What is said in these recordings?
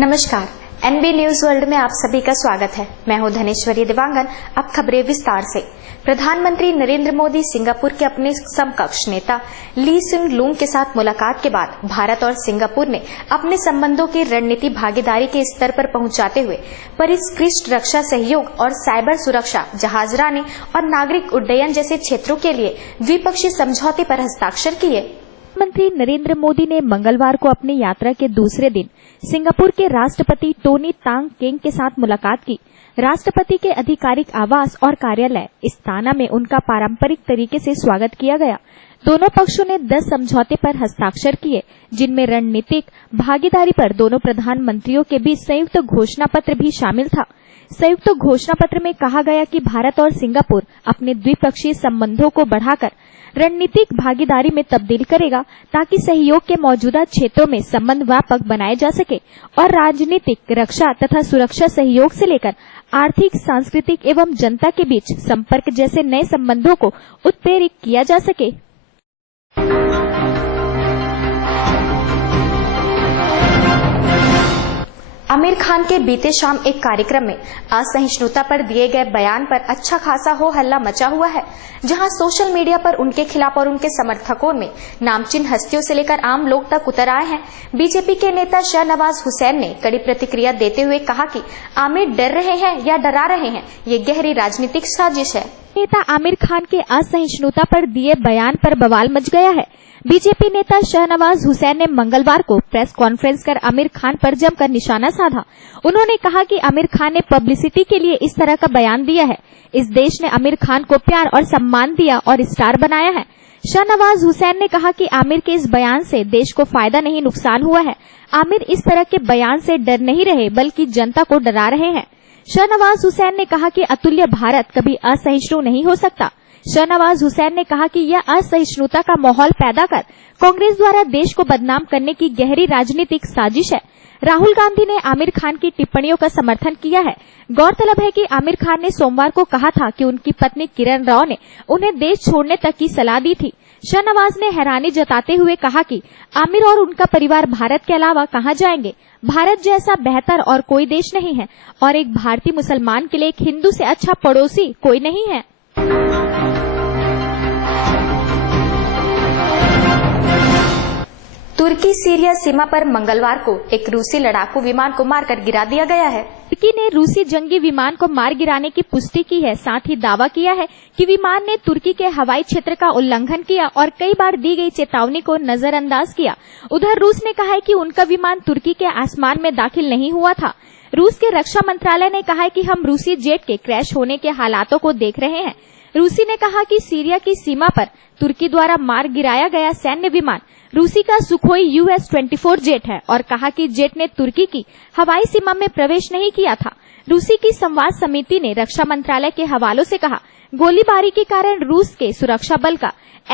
नमस्कार, NB news world में आप सभी का स्वागत है। मैं हूं धनेश्वरी दिवांगन। अब खबरें विस्तार से। प्रधानमंत्री नरेंद्र मोदी सिंगापुर के अपने समकक्ष नेता ली सिएन लूंग के साथ मुलाकात के बाद भारत और सिंगापुर ने अपने संबंधों की रणनीति भागीदारी के स्तर पर पहुंचाते हुए परिष्कृत रक्षा सहयोग और साइबर सुरक्षा, जहाजरानी और नागरिक उड्डयन जैसे क्षेत्रों के लिए द्विपक्षीय समझौते पर हस्ताक्षर किए। प्रधानमंत्री नरेंद्र मोदी ने मंगलवार को अपनी यात्रा के दूसरे दिन सिंगापुर के राष्ट्रपति टोनी तांग केंग के साथ मुलाकात की। राष्ट्रपति के आधिकारिक आवास और कार्यालय इस्ताना में उनका पारंपरिक तरीके से स्वागत किया गया। दोनों पक्षों ने 10 समझौते पर हस्ताक्षर किए, जिनमें रणनीतिक भागीदारी पर दोनों प्रधानमंत्रियों के बीच संयुक्त घोषणा पत्र भी शामिल था। संयुक्त घोषणा पत्र में कहा गया कि भारत और सिंगापुर अपने द्विपक्षीय संबंधों को बढ़ाकर रणनीतिक भागीदारी में तब्दील करेगा, ताकि सहयोग के मौजूदा क्षेत्रों में संबंध व्यापक बनाए जा सके और राजनीतिक, रक्षा तथा सुरक्षा सहयोग से लेकर आर्थिक, सांस्कृतिक एवं जनता के बीच संपर्क जैसे नए संबंधों को उत्प्रेरित किया जा सके। आमिर खान के बीते शाम एक कार्यक्रम में असहिष्णुता पर दिए गए बयान पर अच्छा खासा हो हल्ला मचा हुआ है, जहां सोशल मीडिया पर उनके खिलाफ और उनके समर्थकों में नामचीन हस्तियों से लेकर आम लोग तक उतर आए हैं। बीजेपी के नेता शाहनवाज हुसैन ने कड़ी प्रतिक्रिया देते हुए कहा कि आमिर डर रहे हैं या डरा रहे हैं, ये गहरी राजनीतिक साजिश है। नेता आमिर खान के असहिष्णुता पर दिए बयान पर बवाल मच गया है। बीजेपी नेता शाहनवाज हुसैन ने मंगलवार को प्रेस कॉन्फ्रेंस कर आमिर खान पर जमकर निशाना साधा। उन्होंने कहा कि आमिर खान ने पब्लिसिटी के लिए इस तरह का बयान दिया है। इस देश ने आमिर खान को प्यार और सम्मान दिया और स्टार बनाया है। शाहनवाज हुसैन ने कहा कि आमिर के इस बयान से देश को फायदा नहीं, नुकसान हुआ है। आमिर इस तरह के बयान से डर नहीं रहे, बल्कि जनता को डरा रहे हैं। शाहनवाज हुसैन ने कहा कि अतुल्य भारत कभी असहिष्णु नहीं हो सकता। शाहनवाज हुसैन ने कहा कि यह असहिष्णुता का माहौल पैदा कर कांग्रेस द्वारा देश को बदनाम करने की गहरी राजनीतिक साजिश है। राहुल गांधी ने आमिर खान की टिप्पणियों का समर्थन किया है। गौरतलब है कि आमिर खान ने सोमवार को कहा था कि उनकी पत्नी किरण राव ने उन्हें देश छोड़ने तक की सलाह दी थी। शाहनवाज ने हैरानी जताते हुए कहा कि आमिर और उनका परिवार भारत के अलावा कहां जाएंगे। भारत जैसा बेहतर और कोई देश नहीं है और एक भारतीय मुसलमान के लिए एक हिंदू से अच्छा पड़ोसी कोई नहीं है। तुर्की सीरिया सीमा पर मंगलवार को एक रूसी लड़ाकू विमान को मारकर गिरा दिया गया है। तुर्की ने रूसी जंगी विमान को मार गिराने की पुष्टि की है। साथ ही दावा किया है कि विमान ने तुर्की के हवाई क्षेत्र का उल्लंघन किया और कई बार दी गई चेतावनी को नजरअंदाज किया। उधर रूस ने कहा है कि उनका विमान तुर्की के आसमान में दाखिल नहीं हुआ था। रूस के रक्षा मंत्रालय ने कहा है कि हम रूसी जेट के क्रैश होने के हालातों को देख रहे हैं। रूसी ने कहा कि सीरिया की सीमा पर तुर्की द्वारा मार गिराया गया सैन्य विमान रूसी का सुखोई US-24 जेट है और कहा कि जेट ने तुर्की की हवाई सीमा में प्रवेश नहीं किया था। रूसी की संवाद समिति ने रक्षा मंत्रालय के हवालों से कहा, गोलीबारी के कारण रूस के सुरक्षा बल का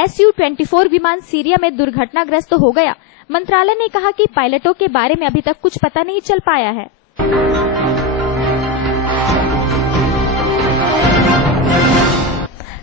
Su-24 विमान सीरिया में दुर्घटनाग्रस्त हो गया। मंत्रालय ने कहा कि पायलटों के बारे में अभी तक कुछ पता नहीं चल पाया है।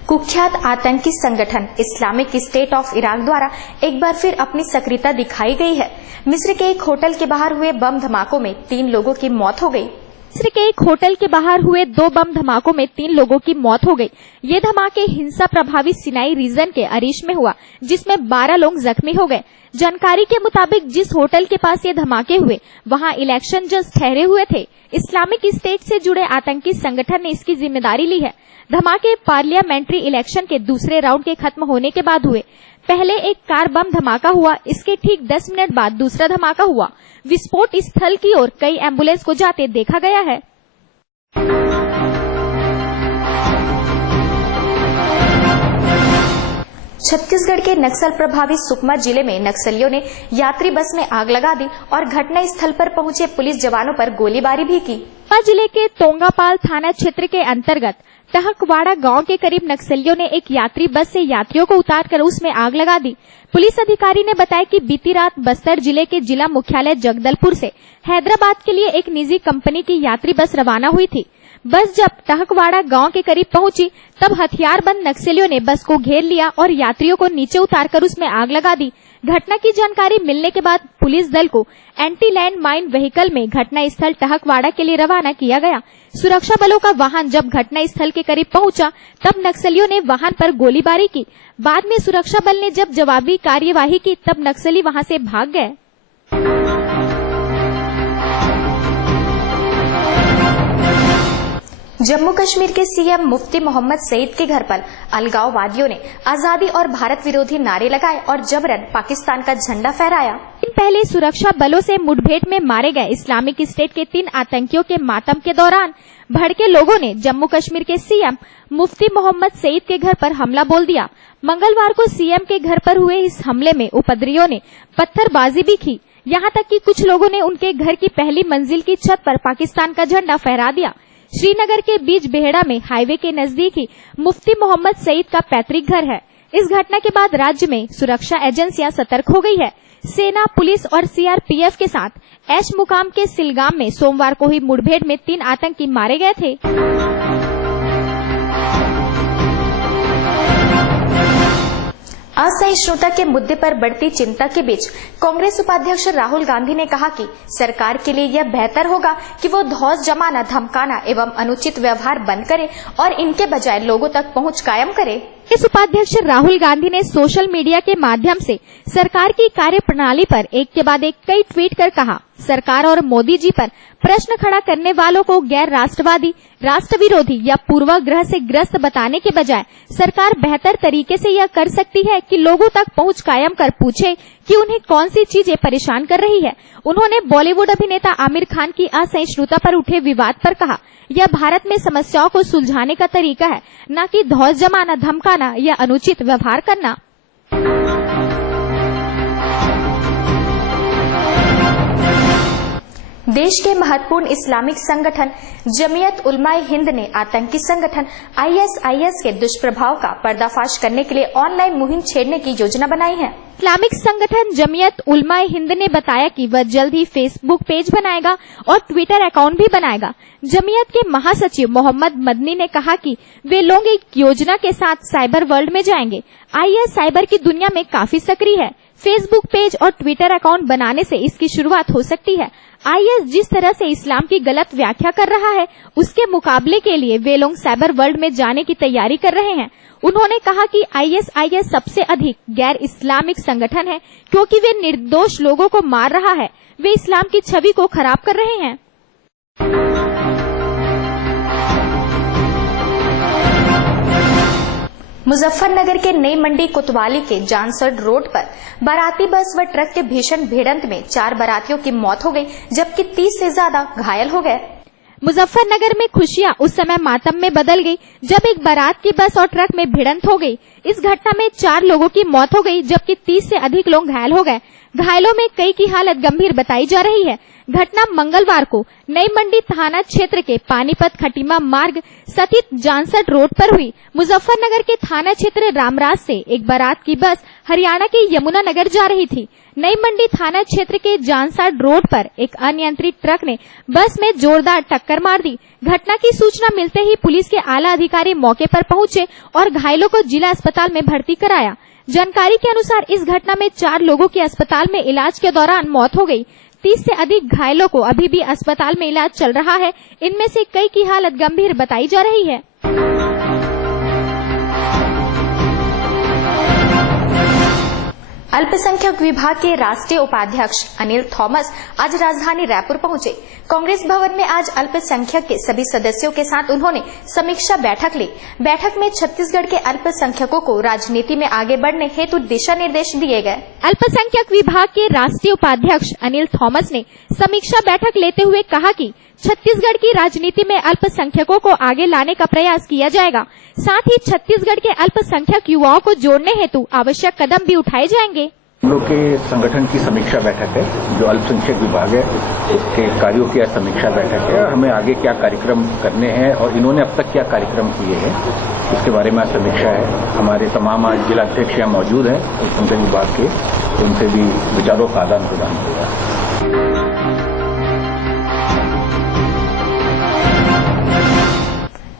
कुख्यात आतंकी संगठन इस्लामिक स्टेट ऑफ इराक द्वारा एक बार फिर अपनी सक्रियता दिखाई गई है। मिस्र के एक होटल के बाहर हुए बम धमाकों में 3 लोगों की मौत हो गई। मिस्र के एक होटल के बाहर हुए 2 बम धमाकों में 3 लोगों की मौत हो गई। ये धमाके हिंसा प्रभावित सिनाई रीजन के अरीश में हुआ, जिसमें 12 लोग जख्मी हो गए। जानकारी के मुताबिक जिस होटल के पास ये धमाके हुए, वहां इलेक्शन जज ठहरे हुए थे। इस्लामिक स्टेट से जुड़े आतंकी संगठन ने इसकी जिम्मेदारी ली है। धमाके पार्लियामेंट्री इलेक्शन के दूसरे राउंड के खत्म होने के बाद हुए। पहले एक कार बम धमाका हुआ, इसके ठीक 10 मिनट बाद दूसरा धमाका हुआ। विस्फोट स्थल की ओर कई एम्बुलेंस को जाते देखा गया है। छत्तीसगढ़ के नक्सल प्रभावित सुकमा जिले में नक्सलियों ने यात्री बस में आग लगा दी और घटना स्थल पर पहुंचे पुलिस जवानों पर गोलीबारी भी की। सुकमा जिले के तोंगापाल थाना क्षेत्र के अंतर्गत टहकवाड़ा गांव के करीब नक्सलियों ने एक यात्री बस से यात्रियों को उतारकर उसमें आग लगा दी। पुलिस अधिकारी ने बताया कि बीती रात बस्तर जिले के जिला मुख्यालय जगदलपुर से हैदराबाद के लिए एक निजी कंपनी की यात्री बस रवाना हुई थी। बस जब टहकवाड़ा गांव के करीब पहुंची, तब हथियारबंद नक्सलियों ने बस को घेर लिया और यात्रियों को नीचे उतारकर उसमें आग लगा दी। घटना की जानकारी मिलने के बाद पुलिस दल को एंटी लैंड माइन व्हीकल में घटना स्थल टहकवाड़ा के लिए रवाना किया गया। सुरक्षा बलों का वाहन जब घटना स्थल के करीब पहुंचा, तब नक्सलियों ने वाहन पर गोलीबारी की। बाद में सुरक्षा बल ने जब जवाबी कार्यवाही की, तब नक्सली वहां से भाग गए। जम्मू कश्मीर के सीएम मुफ्ती मोहम्मद सईद के घर पर अलगाववादियों ने आजादी और भारत विरोधी नारे लगाए और जबरन पाकिस्तान का झंडा फहराया। दिन पहले सुरक्षा बलों से मुठभेड़ में मारे गए इस्लामिक स्टेट के 3 आतंकियों के मातम के दौरान भड़के लोगों ने जम्मू कश्मीर के सीएम मुफ्ती मोहम्मद सईद के घर पर हमला बोल दिया। मंगलवार को सीएम के घर पर हुए इस हमले में उपद्रवियों ने पत्थरबाजी भी की। यहाँ तक कि कुछ लोगों ने उनके घर की पहली मंजिल की छत पर पाकिस्तान का झंडा फहरा दिया। श्रीनगर के बीच बेहड़ा में हाईवे के नजदीक ही मुफ्ती मोहम्मद सईद का पैतृक घर है। इस घटना के बाद राज्य में सुरक्षा एजेंसियां सतर्क हो गई है। सेना, पुलिस और सीआरपीएफ के साथ ऐश मुकाम के सिलगाम में सोमवार को हुई मुठभेड़ में 3 आतंकी मारे गए थे। असहिष्णुता के मुद्दे पर बढ़ती चिंता के बीच कांग्रेस उपाध्यक्ष राहुल गांधी ने कहा कि सरकार के लिए यह बेहतर होगा कि वो धौंस जमाना, धमकाना एवं अनुचित व्यवहार बंद करे और इनके बजाय लोगों तक पहुंच कायम करे। इस उपाध्यक्ष राहुल गांधी ने सोशल मीडिया के माध्यम से सरकार की कार्यप्रणाली पर एक के बाद एक कई ट्वीट कर कहा, सरकार और मोदी जी पर प्रश्न खड़ा करने वालों को गैर राष्ट्रवादी, राष्ट्र विरोधी या पूर्वाग्रह से ग्रस्त बताने के बजाय सरकार बेहतर तरीके से यह कर सकती है कि लोगों तक पहुंच कायम कर पूछे कि उन्हें कौन सी चीजें परेशान कर रही है। उन्होंने बॉलीवुड अभिनेता आमिर खान की असहिष्णुता पर उठे विवाद पर कहा, यह भारत में समस्याओं को सुलझाने का तरीका है, न कि धौंस जमाना, धमकाना या अनुचित व्यवहार करना। देश के महत्वपूर्ण इस्लामिक संगठन जमीयत उलमाए हिंद ने आतंकी संगठन ISIS के दुष्प्रभाव का पर्दाफाश करने के लिए ऑनलाइन मुहिम छेड़ने की योजना बनाई है। इस्लामिक संगठन जमीयत उलमाए हिंद ने बताया कि वह जल्द ही फेसबुक पेज बनाएगा और ट्विटर अकाउंट भी बनाएगा। जमीयत के महासचिव मोहम्मद मदनी ने कहा कि वे लोग एक योजना के साथ साइबर वर्ल्ड में जाएंगे। IS साइबर की दुनिया में काफी सक्रिय है। फेसबुक पेज और ट्विटर अकाउंट बनाने से इसकी शुरुआत हो सकती है। IS जिस तरह से इस्लाम की गलत व्याख्या कर रहा है, उसके मुकाबले के लिए वे लोग साइबर वर्ल्ड में जाने की तैयारी कर रहे हैं। उन्होंने कहा कि ISIS सबसे अधिक गैर इस्लामिक संगठन है क्योंकि वे निर्दोष लोगों को मार रहा है। वे इस्लाम की छवि को खराब कर रहे हैं। मुजफ्फरनगर के नई मंडी कोतवाली के जानसर रोड पर बाराती बस व ट्रक के भीषण भिड़ंत में 4 बारातियों की मौत हो गई, जबकि 30 से ज्यादा घायल हो गए। मुजफ्फरनगर में खुशियां उस समय मातम में बदल गई जब एक बारात की बस और ट्रक में भिड़ंत हो गई। इस घटना में 4 लोगों की मौत हो गई, जबकि 30 से अधिक लोग घायल हो गए। घायलों में कई की हालत गंभीर बताई जा रही है। घटना मंगलवार को नई मंडी थाना क्षेत्र के पानीपत खटीमा मार्ग स्थित जानसट रोड पर हुई। मुजफ्फरनगर के थाना क्षेत्र रामराज से एक बारात की बस हरियाणा के यमुनानगर जा रही थी। नई मंडी थाना क्षेत्र के जानसट रोड पर एक अनियंत्रित ट्रक ने बस में जोरदार टक्कर मार दी। घटना की सूचना मिलते ही पुलिस के आला अधिकारी मौके पर पहुंचे और घायलों को जिला अस्पताल में भर्ती कराया। जानकारी के अनुसार इस घटना में 4 लोगों की अस्पताल में इलाज के दौरान मौत हो गई। 30 से अधिक घायलों को अभी भी अस्पताल में इलाज चल रहा है। इनमें से कई की हालत गंभीर बताई जा रही है। अल्पसंख्यक विभाग के राष्ट्रीय उपाध्यक्ष अनिल थॉमस आज राजधानी रायपुर पहुंचे। कांग्रेस भवन में आज अल्पसंख्यक के सभी सदस्यों के साथ उन्होंने समीक्षा बैठक ली। बैठक में छत्तीसगढ़ के अल्पसंख्यकों को राजनीति में आगे बढ़ने हेतु दिशा निर्देश दिए गए। अल्पसंख्यक विभाग के राष्ट्रीय उपाध्यक्ष अनिल थॉमस ने समीक्षा बैठक लेते हुए कहा कि छत्तीसगढ़ की राजनीति में अल्पसंख्यकों को आगे लाने का प्रयास किया जाएगा। साथ ही छत्तीसगढ़ के अल्पसंख्यक युवाओं को जोड़ने हेतु आवश्यक कदम भी उठाए जाएंगे। हम लोग के संगठन की समीक्षा बैठक है, जो अल्पसंख्यक विभाग है उसके कार्यों की समीक्षा बैठक है। हमें आगे क्या कार्यक्रम करने हैं और इन्होंने अब तक क्या कार्यक्रम किए हैं इसके बारे में समीक्षा है। हमारे तमाम आज जिलाध्यक्ष यहाँ मौजूद हैं अल्पसंख्यक विभाग के, उनसे भी विचारों का आदान प्रदान होगा।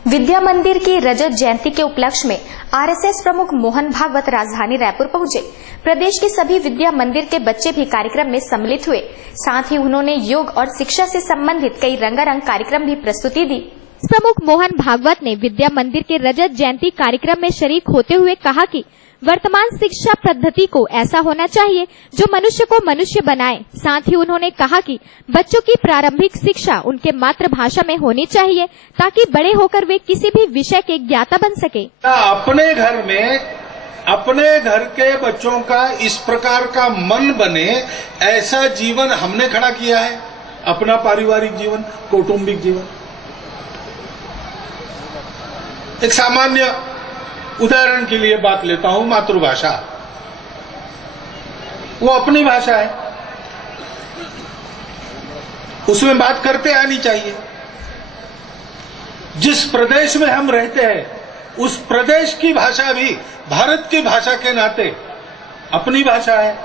विद्या मंदिर की रजत जयंती के उपलक्ष्य में आरएसएस प्रमुख मोहन भागवत राजधानी रायपुर पहुंचे। प्रदेश के सभी विद्या मंदिर के बच्चे भी कार्यक्रम में सम्मिलित हुए। साथ ही उन्होंने योग और शिक्षा से संबंधित कई रंगारंग कार्यक्रम भी प्रस्तुति दी। प्रमुख मोहन भागवत ने विद्या मंदिर के रजत जयंती कार्यक्रम में शरीक होते हुए कहा कि वर्तमान शिक्षा पद्धति को ऐसा होना चाहिए जो मनुष्य को मनुष्य बनाए। साथ ही उन्होंने कहा कि बच्चों की प्रारंभिक शिक्षा उनके मातृभाषा में होनी चाहिए ताकि बड़े होकर वे किसी भी विषय के ज्ञाता बन सके। अपने घर में अपने घर के बच्चों का इस प्रकार का मन बने, ऐसा जीवन हमने खड़ा किया है। अपना पारिवारिक जीवन, कौटुंबिक जीवन। एक सामान्य उदाहरण के लिए बात लेता हूं, मातृभाषा। वो अपनी भाषा है, उसमें बात करते आनी चाहिए। जिस प्रदेश में हम रहते हैं उस प्रदेश की भाषा भी भारत की भाषा के नाते अपनी भाषा है।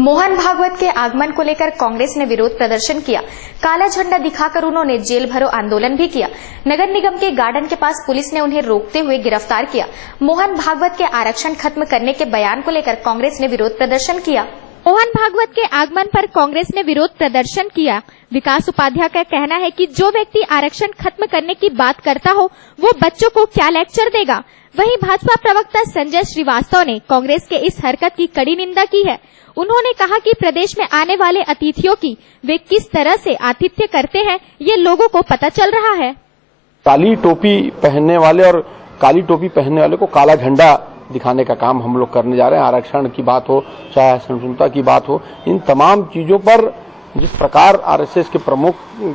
मोहन भागवत के आगमन को लेकर कांग्रेस ने विरोध प्रदर्शन किया। काला झंडा दिखाकर उन्होंने जेल भरो आंदोलन भी किया। नगर निगम के गार्डन के पास पुलिस ने उन्हें रोकते हुए गिरफ्तार किया। मोहन भागवत के आरक्षण खत्म करने के बयान को लेकर कांग्रेस ने विरोध प्रदर्शन किया। मोहन भागवत के आगमन पर कांग्रेस ने विरोध प्रदर्शन किया। विकास उपाध्याय का कहना है कि जो व्यक्ति आरक्षण खत्म करने की बात करता हो वो बच्चों को क्या लेक्चर देगा। वहीं भाजपा प्रवक्ता संजय श्रीवास्तव ने कांग्रेस के इस हरकत की कड़ी निंदा की है। उन्होंने कहा कि प्रदेश में आने वाले अतिथियों की वे किस तरह से आतिथ्य करते हैं ये लोगों को पता चल रहा है। काली टोपी पहनने वाले और काली टोपी पहनने वाले को काला झंडा दिखाने का काम हम लोग करने जा रहे हैं। आरक्षण की बात हो चाहे सहिष्णुता की बात हो, इन तमाम चीजों पर जिस प्रकार आरएसएस के प्रमुख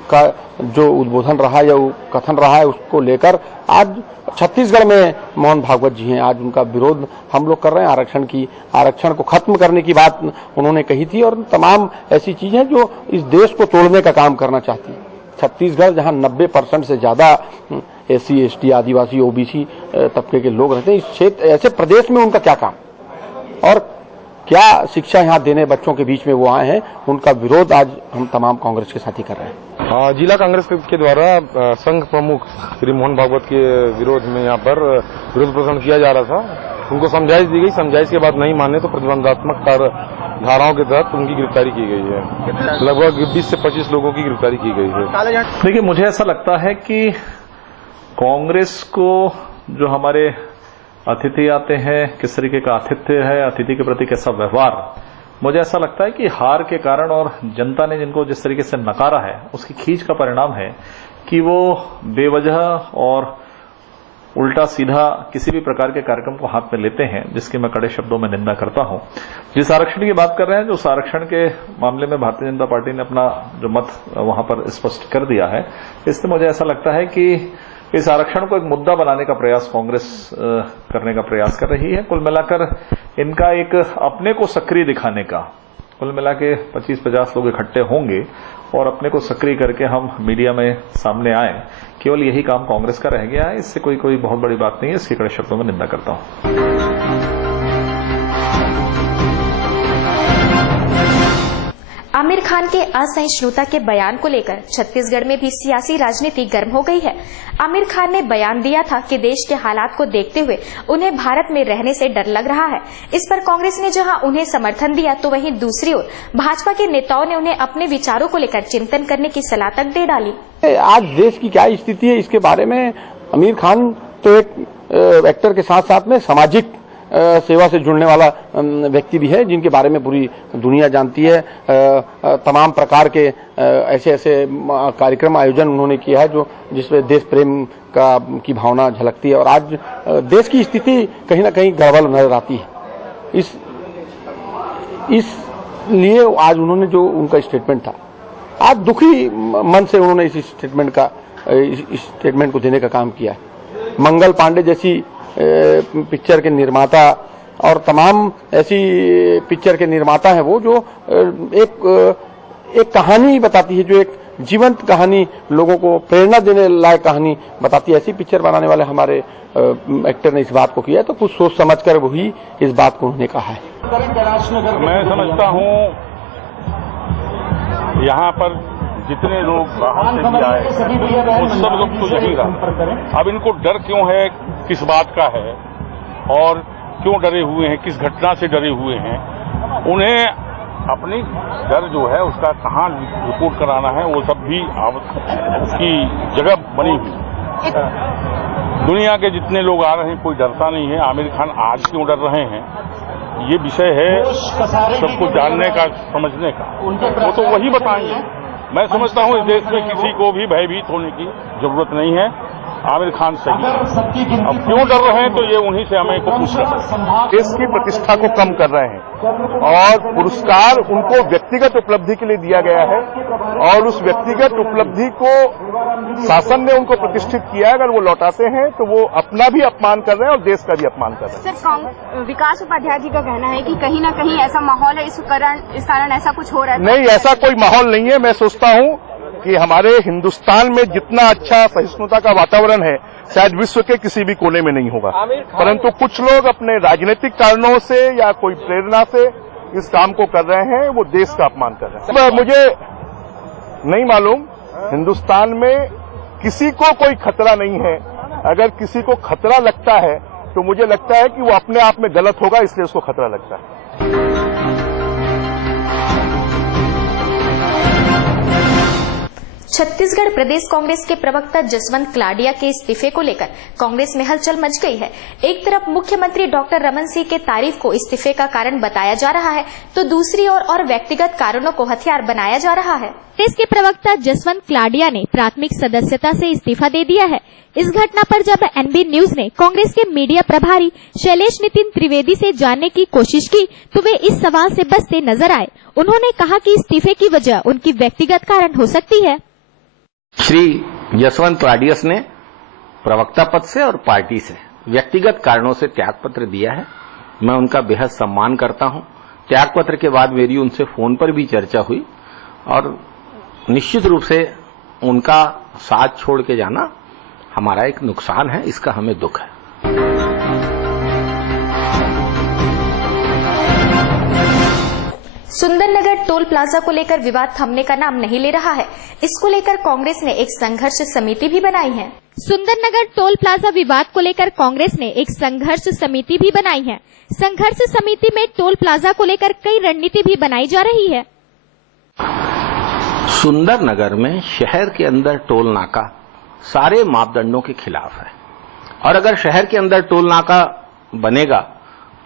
का जो उद्बोधन रहा या कथन रहा है उसको लेकर आज छत्तीसगढ़ में मोहन भागवत जी हैं। आज उनका विरोध हम लोग कर रहे हैं। आरक्षण को खत्म करने की बात उन्होंने कही थी और तमाम ऐसी चीजें जो इस देश को तोड़ने का काम करना चाहती है। छत्तीसगढ़ जहां 90% से ज्यादा एससी, एसटी, आदिवासी, ओबीसी तबके के लोग रहते हैं, इस क्षेत्र ऐसे प्रदेश में उनका क्या काम और क्या शिक्षा यहाँ देने बच्चों के बीच में वो आए हैं, उनका विरोध आज हम तमाम कांग्रेस के साथी कर रहे हैं। जिला कांग्रेस के द्वारा संघ प्रमुख श्री मोहन भागवत के विरोध में यहाँ पर विरोध प्रदर्शन किया जा रहा था। उनको समझाइश दी गई, समझाइश के बाद नहीं माने तो प्रतिबंधात्मक धाराओं के तहत उनकी गिरफ्तारी की गई है। लगभग 20 से 25 लोगों की गिरफ्तारी की गई है। देखिए, मुझे ऐसा लगता है कि कांग्रेस को जो हमारे अतिथि आते हैं किस तरीके का आतिथ्य है, अतिथि के प्रति कैसा व्यवहार, मुझे ऐसा लगता है कि हार के कारण और जनता ने जिनको जिस तरीके से नकारा है उसकी खींच का परिणाम है कि वो बेवजह और उल्टा सीधा किसी भी प्रकार के कार्यक्रम को हाथ में लेते हैं, जिसकी मैं कड़े शब्दों में निंदा करता हूं। जिस आरक्षण की बात कर रहे हैं, जो उस आरक्षण के मामले में भारतीय जनता पार्टी ने अपना जो मत वहां पर स्पष्ट कर दिया है, इससे मुझे ऐसा लगता है कि इस आरक्षण को एक मुद्दा बनाने का प्रयास कांग्रेस करने का प्रयास कर रही है। कुल मिलाकर इनका एक अपने को सक्रिय दिखाने का, कुल मिला के 25-50 लोग इकट्ठे होंगे और अपने को सक्रिय करके हम मीडिया में सामने आए, केवल यही काम कांग्रेस का रह गया है। इससे कोई बहुत बड़ी बात नहीं है, इसके कड़े शब्दों में निंदा करता हूं। आमिर खान के असहिष्णुता के बयान को लेकर छत्तीसगढ़ में भी सियासी राजनीति गर्म हो गई है। आमिर खान ने बयान दिया था कि देश के हालात को देखते हुए उन्हें भारत में रहने से डर लग रहा है। इस पर कांग्रेस ने जहां उन्हें समर्थन दिया तो वहीं दूसरी ओर भाजपा के नेताओं ने उन्हें अपने विचारों को लेकर चिंतन करने की सलाह तक दे डाली। आज देश की क्या स्थिति है इसके बारे में आमिर खान तो एक एक्टर के साथ साथ में सामाजिक सेवा से जुड़ने वाला व्यक्ति भी है, जिनके बारे में पूरी दुनिया जानती है। तमाम प्रकार के ऐसे कार्यक्रम आयोजन उन्होंने किया है जो जिसमें देश प्रेम की भावना झलकती है और आज देश की स्थिति कहीं ना कहीं गड़बड़ नजर आती है। इसलिए आज उन्होंने जो उनका स्टेटमेंट था, आज दुखी मन से उन्होंने इस स्टेटमेंट को देने का काम किया है। मंगल पांडे जैसी पिक्चर के निर्माता और तमाम ऐसी पिक्चर के निर्माता हैं वो जो एक कहानी बताती है, जो एक जीवंत कहानी, लोगों को प्रेरणा देने लायक कहानी बताती है। ऐसी पिक्चर बनाने वाले हमारे एक्टर ने इस बात को किया है, तो कुछ सोच समझकर वही इस बात को उन्होंने कहा है। मैं समझता हूं यहाँ पर जितने लोग बाहर से भी आए वो सब लोग तो यही रहा। अब इनको डर क्यों है, किस बात का है और क्यों डरे हुए हैं, किस घटना से डरे हुए हैं, उन्हें अपनी डर जो है उसका कहाँ रिपोर्ट कराना है वो सब भी उसकी जगह बनी हुई। दुनिया के जितने लोग आ रहे हैं कोई डरता नहीं है। आमिर खान आज क्यों डर रहे हैं ये विषय है सबको जानने का, समझने का, वो तो वही बताएंगे। मैं समझता हूँ इस देश में किसी को भी भयभीत होने की जरूरत नहीं है। आमिर खान सही है। अब क्यों डर रहे हैं तो ये उन्हीं से हमें को पूछना है। देश की प्रतिष्ठा को कम कर रहे हैं और पुरस्कार उनको व्यक्तिगत उपलब्धि के लिए दिया गया है और उस व्यक्तिगत उपलब्धि को शासन ने उनको प्रतिष्ठित किया है। अगर वो लौटाते हैं तो वो अपना भी अपमान कर रहे हैं और देश का भी अपमान कर रहे हैं। सर, विकास उपाध्याय जी का कहना है कि कहीं न कहीं ऐसा माहौल है, इस कारण ऐसा कुछ हो रहा है। नहीं, ऐसा कोई माहौल नहीं है। मैं सोचता हूँ कि हमारे हिंदुस्तान में जितना अच्छा सहिष्णुता का वातावरण है शायद विश्व के किसी भी कोने में नहीं होगा, परंतु कुछ लोग अपने राजनीतिक कारणों से या कोई प्रेरणा से इस काम को कर रहे हैं, वो देश का अपमान कर रहे हैं। मुझे नहीं मालूम, हिंदुस्तान में किसी को कोई खतरा नहीं है। अगर किसी को खतरा लगता है तो मुझे लगता है कि वो अपने आप में गलत होगा, इसलिए उसको खतरा लगता है। छत्तीसगढ़ प्रदेश कांग्रेस के प्रवक्ता जसवंत क्लाडिया के इस्तीफे को लेकर कांग्रेस में हलचल मच गई है। एक तरफ मुख्यमंत्री डॉक्टर रमन सिंह के तारीफ को इस्तीफे का कारण बताया जा रहा है तो दूसरी ओर और व्यक्तिगत कारणों को हथियार बनाया जा रहा है। कांग्रेस के प्रवक्ता जसवंत क्लाडिया ने प्राथमिक सदस्यता से इस्तीफा दे दिया है। इस घटना पर जब एनबी न्यूज ने कांग्रेस के मीडिया प्रभारी शैलेश नितिन त्रिवेदी से जानने की कोशिश की तो वे इस सवाल से बचते नजर आए। उन्होंने कहा कि इस्तीफे की वजह उनकी व्यक्तिगत कारण हो सकती है। श्री जसवंत क्लाडियस ने प्रवक्ता पद से और पार्टी से व्यक्तिगत कारणों से त्यागपत्र दिया है। मैं उनका बेहद सम्मान करता हूं। त्यागपत्र के बाद मेरी उनसे फोन पर भी चर्चा हुई और निश्चित रूप से उनका साथ छोड़ के जाना हमारा एक नुकसान है, इसका हमें दुख है। सुंदरनगर टोल प्लाजा को लेकर विवाद थमने का नाम नहीं ले रहा है। इसको लेकर कांग्रेस ने एक संघर्ष समिति भी बनाई है। सुंदरनगर टोल प्लाजा विवाद को लेकर कांग्रेस ने एक संघर्ष समिति भी बनाई है। संघर्ष समिति में टोल प्लाजा को लेकर कई रणनीति भी बनाई जा रही है। सुंदरनगर में शहर के अंदर टोल नाका सारे मापदंडों के खिलाफ है और अगर शहर के अंदर टोल नाका बनेगा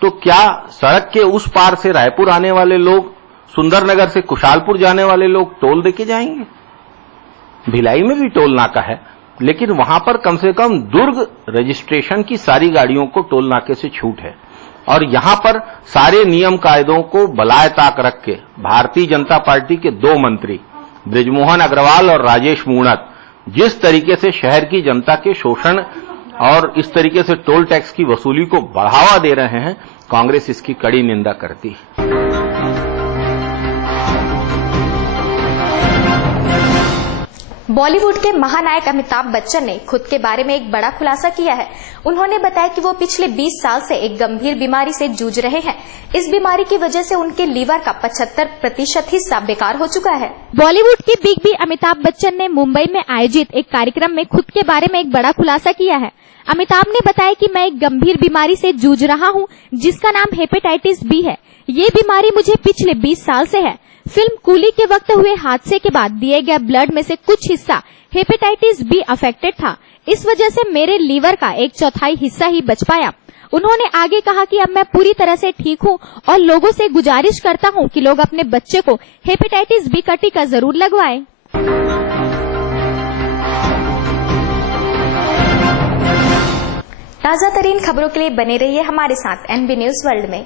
तो क्या सड़क के उस पार से रायपुर आने वाले लोग, सुंदरनगर से कुशालपुर जाने वाले लोग टोल देके जाएंगे? भिलाई में भी टोल नाका है लेकिन वहां पर कम से कम दुर्ग रजिस्ट्रेशन की सारी गाड़ियों को टोल नाके से छूट है और यहां पर सारे नियम कायदों को बलाए ताक रख के भारतीय जनता पार्टी के 2 मंत्री बृजमोहन अग्रवाल और राजेश मूणत जिस तरीके से शहर की जनता के शोषण और इस तरीके से टोल टैक्स की वसूली को बढ़ावा दे रहे हैं, कांग्रेस इसकी कड़ी निंदा करती है। बॉलीवुड के महानायक अमिताभ बच्चन ने खुद के बारे में एक बड़ा खुलासा किया है। उन्होंने बताया कि वो पिछले 20 साल से एक गंभीर बीमारी से जूझ रहे हैं। इस बीमारी की वजह से उनके लीवर का 75% हिस्सा बेकार हो चुका है। बॉलीवुड के बिग बी अमिताभ बच्चन ने मुंबई में आयोजित एक कार्यक्रम में खुद के बारे में एक बड़ा खुलासा किया है। अमिताभ ने बताया कि मैं एक गंभीर बीमारी से जूझ रहा हूं जिसका नाम हेपेटाइटिस बी है। ये बीमारी मुझे पिछले 20 साल से है। फिल्म कूली के वक्त हुए हादसे के बाद दिए गए ब्लड में से कुछ हिस्सा हेपेटाइटिस बी अफेक्टेड था। इस वजह से मेरे लीवर का 1/4 हिस्सा ही बच पाया। उन्होंने आगे कहा कि अब मैं पूरी तरह से ठीक हूं और लोगों से गुजारिश करता हूं कि लोग अपने बच्चे को हेपेटाइटिस बी का टीका जरूर लगवाएं। ताजा तरीन खबरों के लिए बने रहिए हमारे साथ एनबी न्यूज वर्ल्ड में।